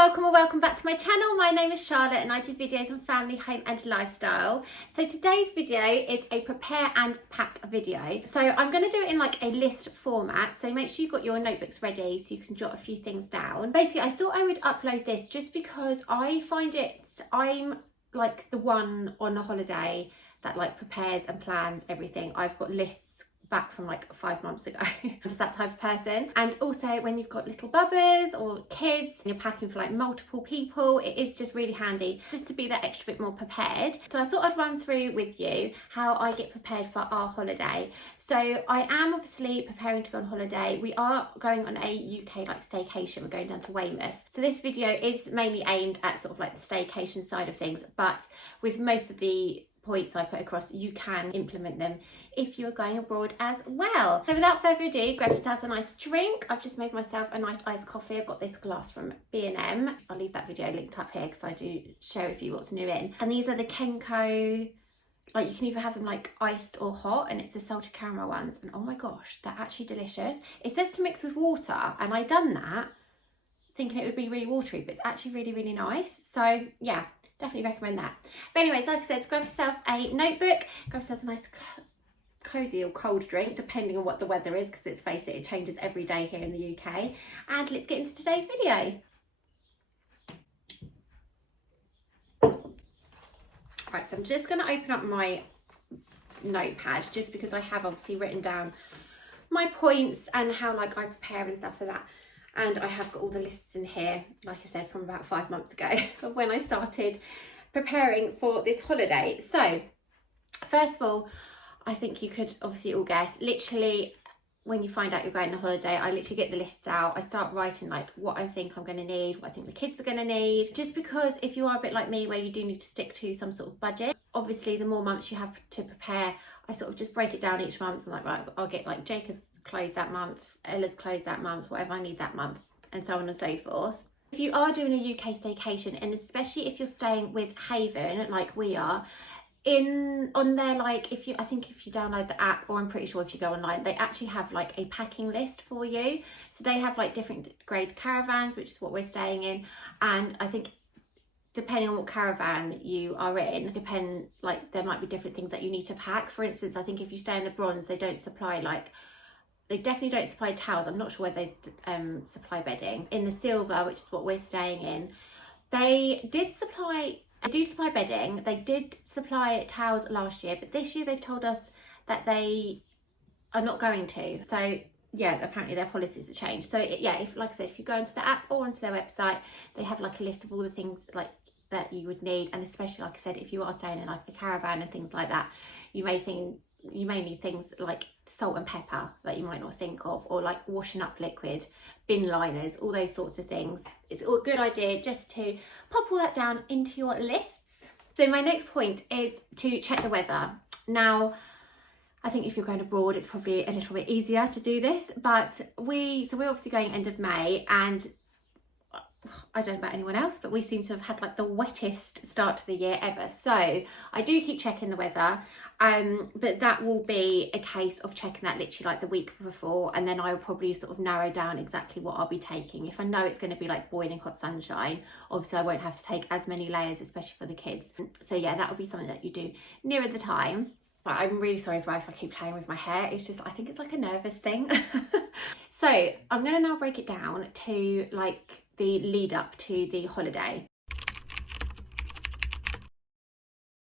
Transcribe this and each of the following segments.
welcome or welcome back to my channel. My name is Charlotte and I do videos on family, home and lifestyle. So today's video is a prepare and pack video. So I'm going to do it in like a list format, so make sure you've got your notebooks ready so you can jot a few things down. Basically I thought I would upload this just because I find I'm like the one on a holiday that like prepares and plans everything. I've got lists back from like 5 months ago. I'm just that type of person. And also when you've got little bubbers or kids and you're packing for like multiple people, it is just really handy just to be that extra bit more prepared. So I thought I'd run through with you how I get prepared for our holiday. So I am obviously preparing to go on holiday. We are going on a UK like staycation. We're going down to Weymouth. So this video is mainly aimed at sort of like the staycation side of things, but with most of the points I put across, you can implement them if you're going abroad as well. So without further ado, grab yourself a nice drink. I've just made myself a nice iced coffee. I've got this glass from B&M. I'll leave that video linked up here because I do share with you what's new in. And these are the Kenko, like you can either have them like iced or hot, and it's the salted caramel ones, and oh my gosh, they're actually delicious. It says to mix with water and I done that thinking it would be really watery, but it's actually really nice. So yeah, definitely recommend that. But anyways, like I said, grab yourself a notebook, grab yourself a nice cozy or cold drink depending on what the weather is, because let's face it changes every day here in the UK. And let's get into today's video. Right, so I'm just going to open up my notepad just because I have obviously written down my points and how like I prepare and stuff for that. And I have got all the lists in here, like I said, from about 5 months ago of when I started preparing for this holiday. So first of all, I think you could obviously all guess, literally when you find out you're going on holiday, I literally get the lists out. I start writing like what I think I'm going to need, what I think the kids are going to need, just because if you are a bit like me where you do need to stick to some sort of budget, obviously the more months you have to prepare, I sort of just break it down each month. I'm like, right, I'll get like Jacob's clothes that month, Ella's clothes that month, whatever I need that month, and so on and so forth. If you are doing a UK staycation, and especially if you're staying with Haven like we are, on there, like I think if you download the app, or I'm pretty sure if you go online, they actually have like a packing list for you. So they have like different grade caravans, which is what we're staying in, and I think depending on what caravan you are in, like there might be different things that you need to pack. For instance, I think if you stay in the bronze, they don't supply they definitely don't supply towels. I'm not sure whether they supply bedding. In the silver, which is what we're staying in, they do supply bedding. They did supply towels last year, but this year they've told us that they are not going to. So yeah, apparently their policies have changed. So yeah, like I said, if you go into the app or onto their website, they have like a list of all the things like that you would need. And especially, like I said, if you are staying in like a caravan and things like that, you may need things like salt and pepper that you might not think of, or like washing up liquid, bin liners, all those sorts of things. It's a good idea just to pop all that down into your lists. So my next point is to check the weather. Now, I think if you're going abroad, it's probably a little bit easier to do this, but we're obviously going end of May, and I don't know about anyone else, but we seem to have had like the wettest start to the year ever. So I do keep checking the weather, but that will be a case of checking that literally like the week before, and then I will probably sort of narrow down exactly what I'll be taking. If I know it's going to be like boiling hot sunshine, obviously I won't have to take as many layers, especially for the kids. So yeah, that will be something that you do nearer the time. But I'm really sorry as well if I keep playing with my hair. It's just, I think it's like a nervous thing. So I'm going to now break it down to like the lead up to the holiday.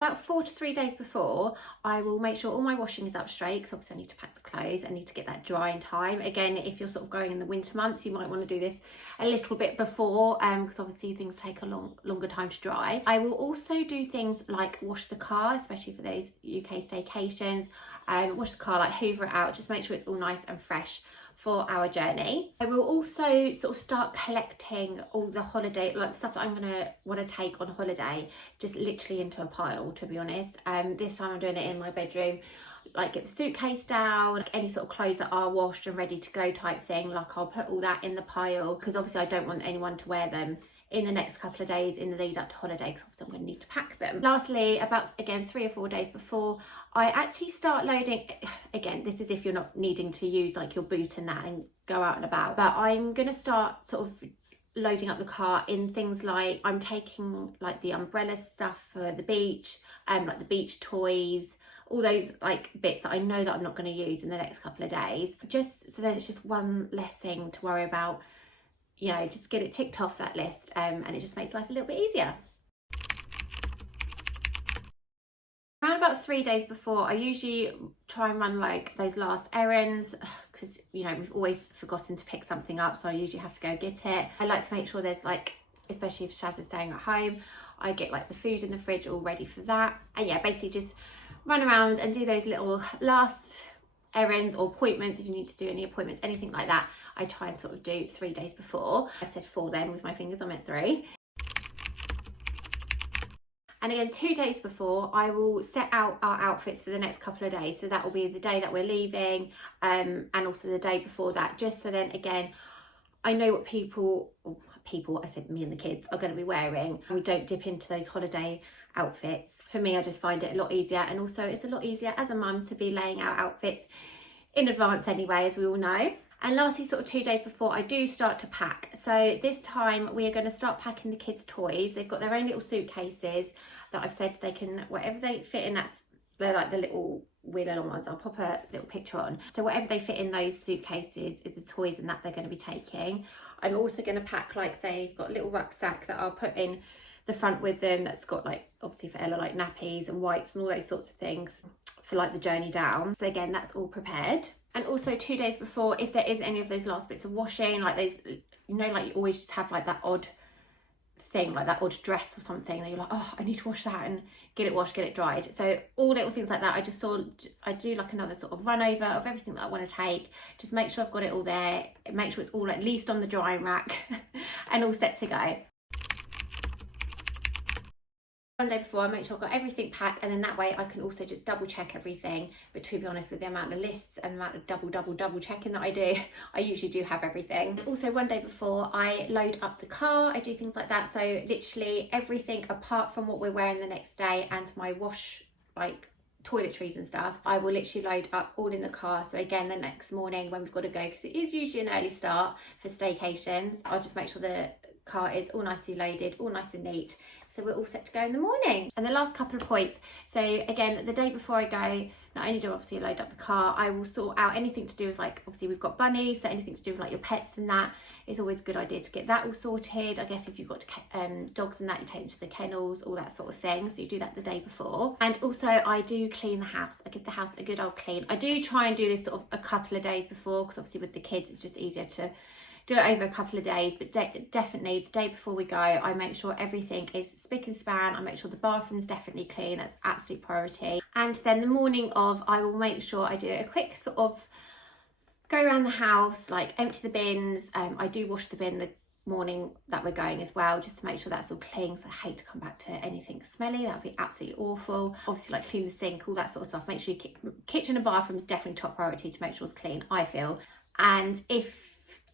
About 4 to 3 days before, I will make sure all my washing is up straight, because obviously I need to pack the clothes. I need to get that dry in time. Again, if you're sort of going in the winter months, you might want to do this a little bit before, because obviously things take a longer time to dry. I will also do things like wash the car, especially for those UK staycations. Wash the car, like hoover it out, just make sure it's all nice and fresh for our journey. I will also sort of start collecting all the holiday, like the stuff that I'm gonna want to take on holiday, just literally into a pile, to be honest. This time I'm doing it in my bedroom. Like get the suitcase down, like any sort of clothes that are washed and ready to go type thing, like I'll put all that in the pile, because obviously I don't want anyone to wear them in the next couple of days in the lead up to holiday, because obviously I'm going to need to pack them. Lastly, about again 3 or 4 days before, I actually start loading. Again, this is if you're not needing to use like your boot and that and go out and about, but I'm going to start sort of loading up the car in things like, I'm taking like the umbrella stuff for the beach, like the beach toys, all those like bits that I know that I'm not going to use in the next couple of days, just so then it's just one less thing to worry about, you know, just get it ticked off that list, and it just makes life a little bit easier. Around about 3 days before, I usually try and run like those last errands, because, you know, we've always forgotten to pick something up, so I usually have to go get it. I like to make sure there's like, especially if Shaz is staying at home, I get like the food in the fridge all ready for that. And yeah, basically just run around and do those little last errands or appointments, if you need to do any appointments, anything like that. I try and sort of do 3 days before. I said 4 then with my fingers, I meant 3. And again, 2 days before, I will set out our outfits for the next couple of days. So that will be the day that we're leaving, and also the day before that, just so then again, I know what people, I said me and the kids, are going to be wearing. We don't dip into those holiday outfits. For me, I just find it a lot easier, and also it's a lot easier as a mum to be laying out outfits in advance anyway, as we all know. And lastly, sort of 2 days before, I do start to pack. So this time we are going to start packing the kids' toys. They've got their own little suitcases that I've said they can, whatever they fit in, they're like the little wheel along ones. I'll pop a little picture on. So whatever they fit in those suitcases is the toys and that they're going to be taking. I'm also going to pack, like, they've got a little rucksack that I'll put in the front with them, that's got like, obviously for Ella, like nappies and wipes and all those sorts of things for like the journey down. So again, that's all prepared. And also 2 days before, if there is any of those last bits of washing, like those, you know, like you always just have like that odd thing, like that odd dress or something that you're like, oh, I need to wash that and get it washed, get it dried. So all little things like that, I do like another sort of run over of everything that I want to take, just make sure I've got it all there, make sure it's all at least on the drying rack and all set to go. One day before, I make sure I've got everything packed, and then that way I can also just double check everything. But to be honest, with the amount of lists and the amount of double checking that I do, I usually do have everything. Also, one day before, I load up the car, I do things like that. So literally everything apart from what we're wearing the next day and my wash, like toiletries and stuff, I will literally load up all in the car. So again, the next morning when we've got to go, because it is usually an early start for staycations, I'll just make sure the car is all nicely loaded, all nice and neat, so we're all set to go in the morning. And the last couple of points, so again, the day before I go, not only do I obviously load up the car, I will sort out anything to do with, like, obviously we've got bunnies, so anything to do with like your pets and that is always a good idea to get that all sorted. I guess if you've got dogs and that, you take them to the kennels, all that sort of thing, so you do that the day before. And also I do clean the house, I give the house a good old clean. I do try and do this sort of a couple of days before, because obviously with the kids it's just easier to do it over a couple of days, but definitely the day before we go, I make sure everything is spick and span. I make sure the bathroom's definitely clean, that's absolute priority. And then the morning of, I will make sure I do a quick sort of go around the house, like empty the bins. I do wash the bin the morning that we're going as well, just to make sure that's all clean, so I hate to come back to anything smelly, that would be absolutely awful. Obviously, like clean the sink, all that sort of stuff. Make sure your kitchen and bathroom is definitely top priority to make sure it's clean, I feel. And if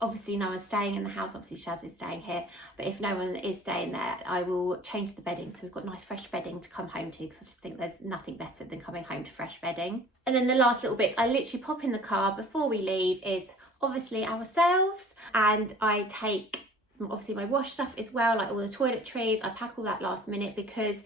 obviously no one's staying in the house, obviously Shaz is staying here, but if no one is staying there, I will change the bedding, so we've got nice fresh bedding to come home to, because I just think there's nothing better than coming home to fresh bedding. And then the last little bits I literally pop in the car before we leave is obviously ourselves, and I take obviously my wash stuff as well, like all the toiletries. I pack all that last minute, because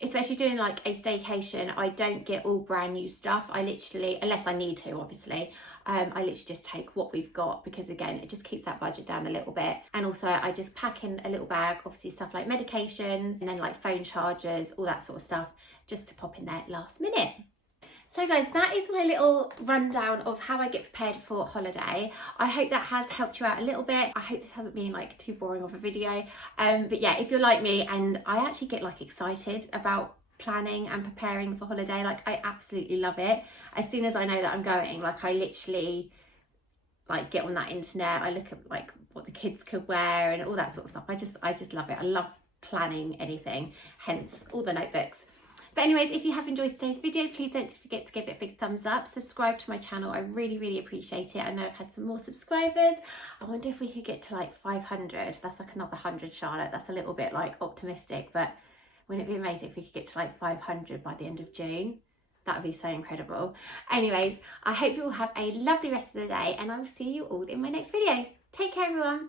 especially doing like a staycation, I don't get all brand new stuff. I literally, unless I need to obviously, I literally just take what we've got, because again, it just keeps that budget down a little bit. And also I just pack in a little bag, obviously stuff like medications, and then like phone chargers, all that sort of stuff, just to pop in there last minute. So guys, that is my little rundown of how I get prepared for holiday. I hope that has helped you out a little bit. I hope this hasn't been like too boring of a video. But yeah, if you're like me, and I actually get like excited about planning and preparing for holiday, like I absolutely love it. As soon as I know that I'm going, like I literally like get on that internet, I look at like what the kids could wear and all that sort of stuff. I just love it. I love planning anything, hence all the notebooks. But anyways, if you have enjoyed today's video, please don't forget to give it a big thumbs up. Subscribe to my channel. I really appreciate it. I know I've had some more subscribers. I wonder if we could get to like 500. That's like another 100, Charlotte. That's a little bit like optimistic, but wouldn't it be amazing if we could get to like 500 by the end of June? That would be so incredible. Anyways, I hope you all have a lovely rest of the day, and I will see you all in my next video. Take care, everyone.